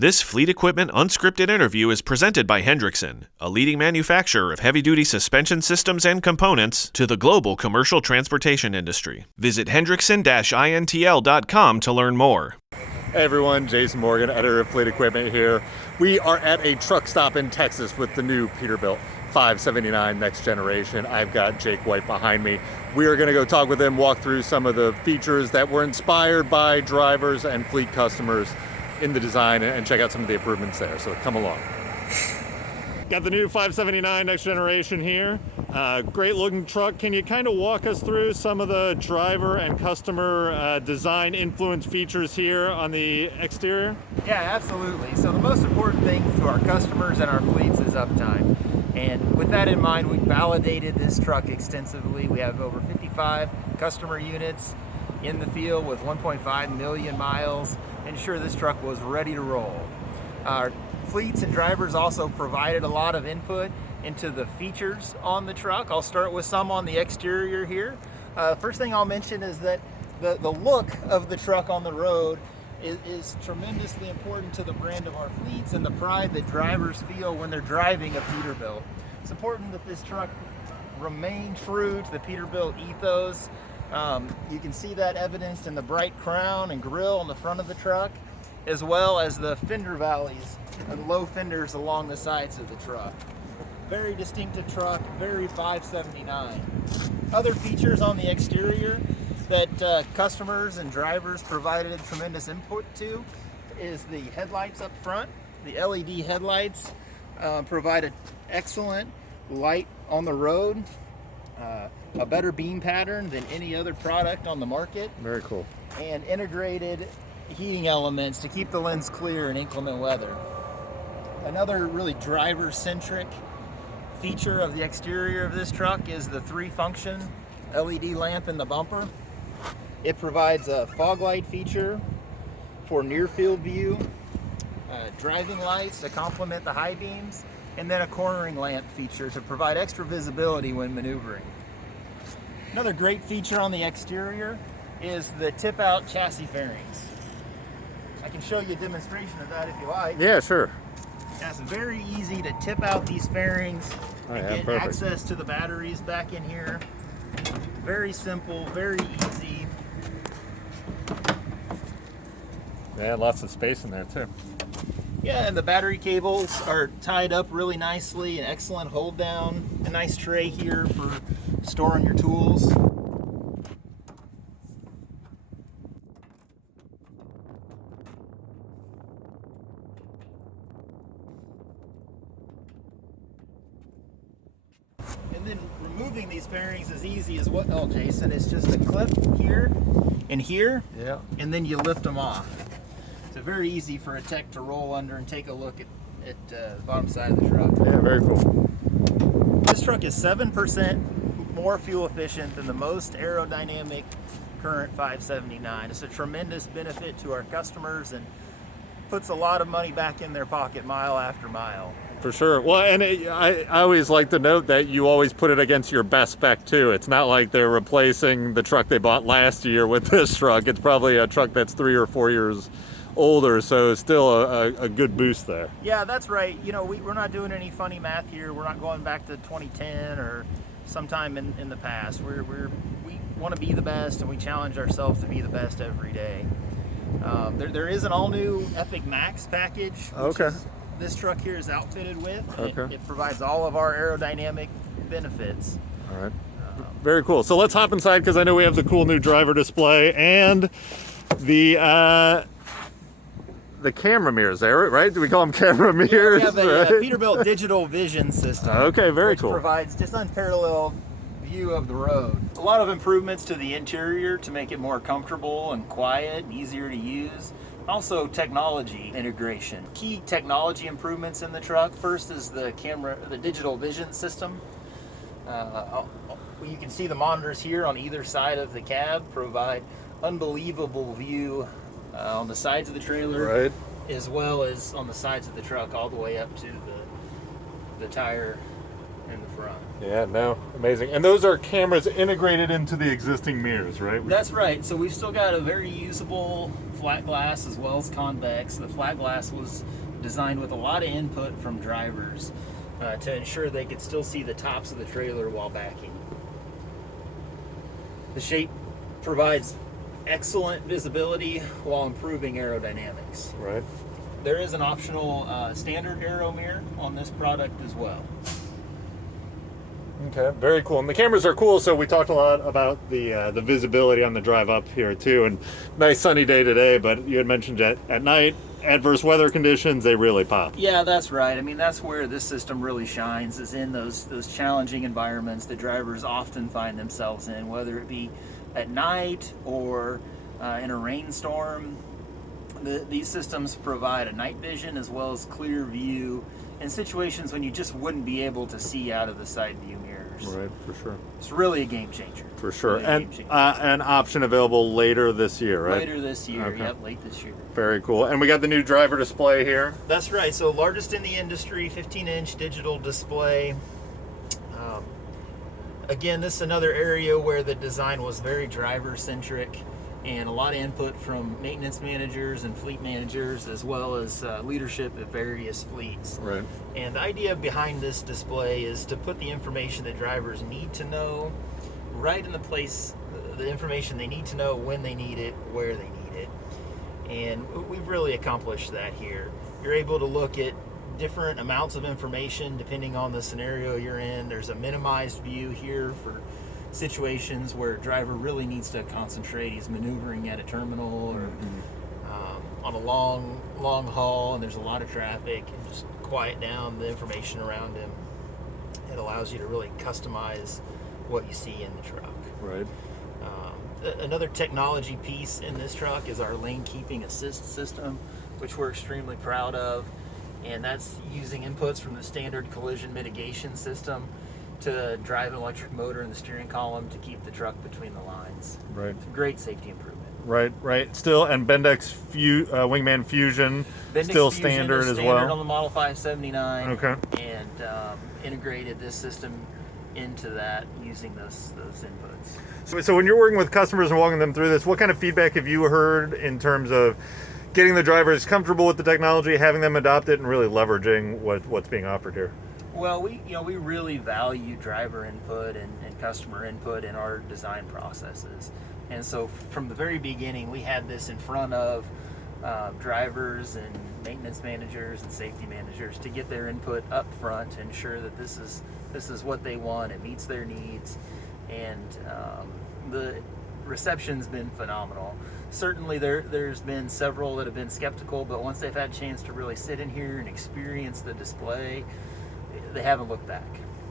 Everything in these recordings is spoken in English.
This Fleet Equipment Unscripted interview is presented by Hendrickson, a leading manufacturer of heavy-duty suspension systems and components to the global commercial transportation industry. Visit hendrickson-intl.com to learn more. Hey everyone, Jason Morgan, editor of Fleet Equipment here. We are at a truck stop in Texas with the new Peterbilt 579 Next Generation. I've got Jake White behind me. We are going to go talk with him, walk through some of the features that were inspired by drivers and fleet customers in the design and check out some of the improvements there. So come along. Got the new 579 Next Generation here. Great looking truck. Can you kind of walk us through some of the driver and customer design influence features here on the exterior? Yeah, absolutely. So the most important thing to our customers and our fleets is uptime. And with that in mind, we validated this truck extensively. We have over 55 customer units in the field with 1.5 million miles. Ensure this truck was ready to roll. Our fleets and drivers also provided a lot of input into the features on the truck. I'll start with some on the exterior here. First thing I'll mention is that the look of the truck on the road is tremendously important to the brand of our fleets and the pride that drivers feel when they're driving a Peterbilt. It's important that this truck remain true to the Peterbilt ethos. You can see that evidenced in the bright crown and grille on the front of the truck, as well as the fender valleys and low fenders along the sides of the truck. Very distinctive truck, very 579. Other features on the exterior that customers and drivers provided tremendous input to is the headlights up front. The LED headlights provide an excellent light on the road. A better beam pattern than any other product on the market. Very cool. And integrated heating elements to keep the lens clear in inclement weather. Another really driver-centric feature of the exterior of this truck is the 3-function LED lamp in the bumper. It provides a fog light feature for near-field view, driving lights to complement the high beams, and then a cornering lamp feature to provide extra visibility when maneuvering. Another great feature on the exterior is the tip-out chassis fairings. I can show you a demonstration of that if you like. Yeah, sure. Yeah, it's very easy to tip out these fairings and get perfect access to the batteries back in here. Very simple, very easy. Yeah, lots of space in there too. Yeah, and the battery cables are tied up really nicely, an excellent hold down, a nice tray here for storing your tools. And then removing these fairings is easy as well, Jason. It's just a clip here and here, Yeah. and then you lift them off. So very easy for a tech to roll under and take a look at the bottom side of the truck. Yeah, very cool. This truck is 7% more fuel efficient than the most aerodynamic current 579. It's a tremendous benefit to our customers and puts a lot of money back in their pocket mile after mile. For sure. Well, and I always like to note that you always put it against your best spec too. It's not like they're replacing the truck they bought last year with this truck. It's probably a truck that's 3 or 4 years older, so it's still a good boost there. Yeah, that's right. You know, we're not doing any funny math here. We're not going back to 2010 or sometime in the past. We want to be the best, and we challenge ourselves to be the best every day. There is an all-new Epic Max package, which this truck here is outfitted with. It provides all of our aerodynamic benefits. All right. Very cool. So let's hop inside because I know we have the cool new driver display and the camera mirrors there, right? Do we call them camera mirrors? Yeah, we have a Peterbilt digital vision system. Okay, very cool. Which provides just unparalleled view of the road. A lot of improvements to the interior to make it more comfortable and quiet and easier to use. Also technology integration. Key technology improvements in the truck. First is the digital vision system. You can see the monitors here on either side of the cab provide unbelievable view on the sides of the trailer, right, as well as on the sides of the truck all the way up to the tire in the front. Yeah, no, amazing. And those are cameras integrated into the existing mirrors, right? That's right. So we've still got a very usable flat glass as well as convex. The flat glass was designed with a lot of input from drivers to ensure they could still see the tops of the trailer while backing. The shape provides excellent visibility while improving aerodynamics. Right. There is an optional standard aero mirror on this product as well. Okay, very cool. And the cameras are cool, so we talked a lot about the visibility on the drive up here too. And nice sunny day today, but you had mentioned at night, adverse weather conditions, they really pop. Yeah, that's right. I mean, that's where this system really shines, is in those challenging environments that drivers often find themselves in, whether it be at night or in a rainstorm. These systems provide a night vision as well as clear view in situations when you just wouldn't be able to see out of the side view mirrors. Right, for sure. It's really a game changer. For sure. Really And an option available later this year, right? Later this year, Okay. Yep, late this year. Very cool. And we got the new driver display here. That's right. So largest in the industry, 15-inch digital display. Again, this is another area where the design was very driver-centric and a lot of input from maintenance managers and fleet managers, as well as leadership at various fleets. Right. And the idea behind this display is to put the information that drivers need to know right in the place, the information they need to know when they need it, where they need it. And we've really accomplished that here. You're able to look at different amounts of information depending on the scenario you're in. There's a minimized view here for situations where a driver really needs to concentrate. He's maneuvering at a terminal or on a long haul and there's a lot of traffic, and just quiet down the information around him. It allows you to really customize what you see in the truck. Right. Another technology piece in this truck is our lane keeping assist system, which we're extremely proud of, and that's using inputs from the standard collision mitigation system to drive an electric motor in the steering column to keep the truck between the lines. Right. It's a great safety improvement. Right. Still, and Bendix Wingman Fusion, Bendix still Fusion standard is as standard well. on the Model 579. Okay. And integrated this system into that using those inputs. So when you're working with customers and walking them through this, what kind of feedback have you heard in terms of getting the drivers comfortable with the technology, having them adopt it, and really leveraging what's being offered here? Well, we really value driver input and customer input in our design processes. And so from the very beginning, we had this in front of drivers and maintenance managers and safety managers to get their input up front to ensure that this is what they want, it meets their needs, and the reception's been phenomenal. Certainly there's been several that have been skeptical, but once they've had a chance to really sit in here and experience the display, they haven't looked back.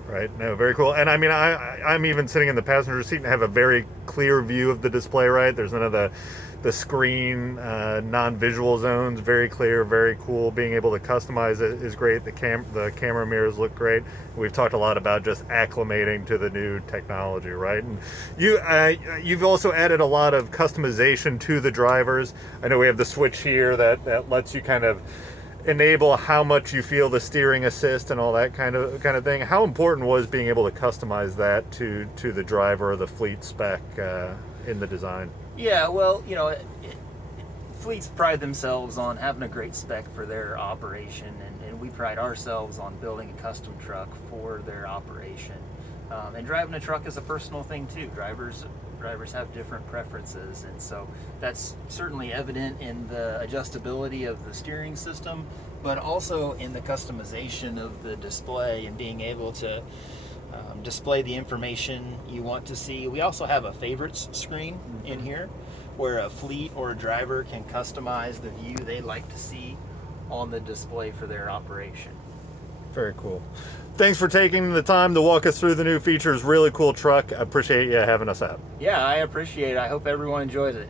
Right. No, very cool. And I mean, I'm even sitting in the passenger seat and have a very clear view of the display, right? There's none of the screen, non-visual zones, very clear, very cool. Being able to customize it is great. The camera mirrors look great. We've talked a lot about just acclimating to the new technology, right? And you've also added a lot of customization to the drivers. I know we have the switch here that lets you kind of enable how much you feel the steering assist and all that kind of thing. How important was being able to customize that to the driver or the fleet spec in the design? Yeah, well, fleets pride themselves on having a great spec for their operation, and we pride ourselves on building a custom truck for their operation. And driving a truck is a personal thing too. Drivers have different preferences, and so that's certainly evident in the adjustability of the steering system, but also in the customization of the display and being able to display the information you want to see. We also have a favorites screen in here where a fleet or a driver can customize the view they'd like to see on the display for their operation. Very cool. Thanks for taking the time to walk us through the new features. Really cool truck. I appreciate you having us out. Yeah, I appreciate it. I hope everyone enjoys it.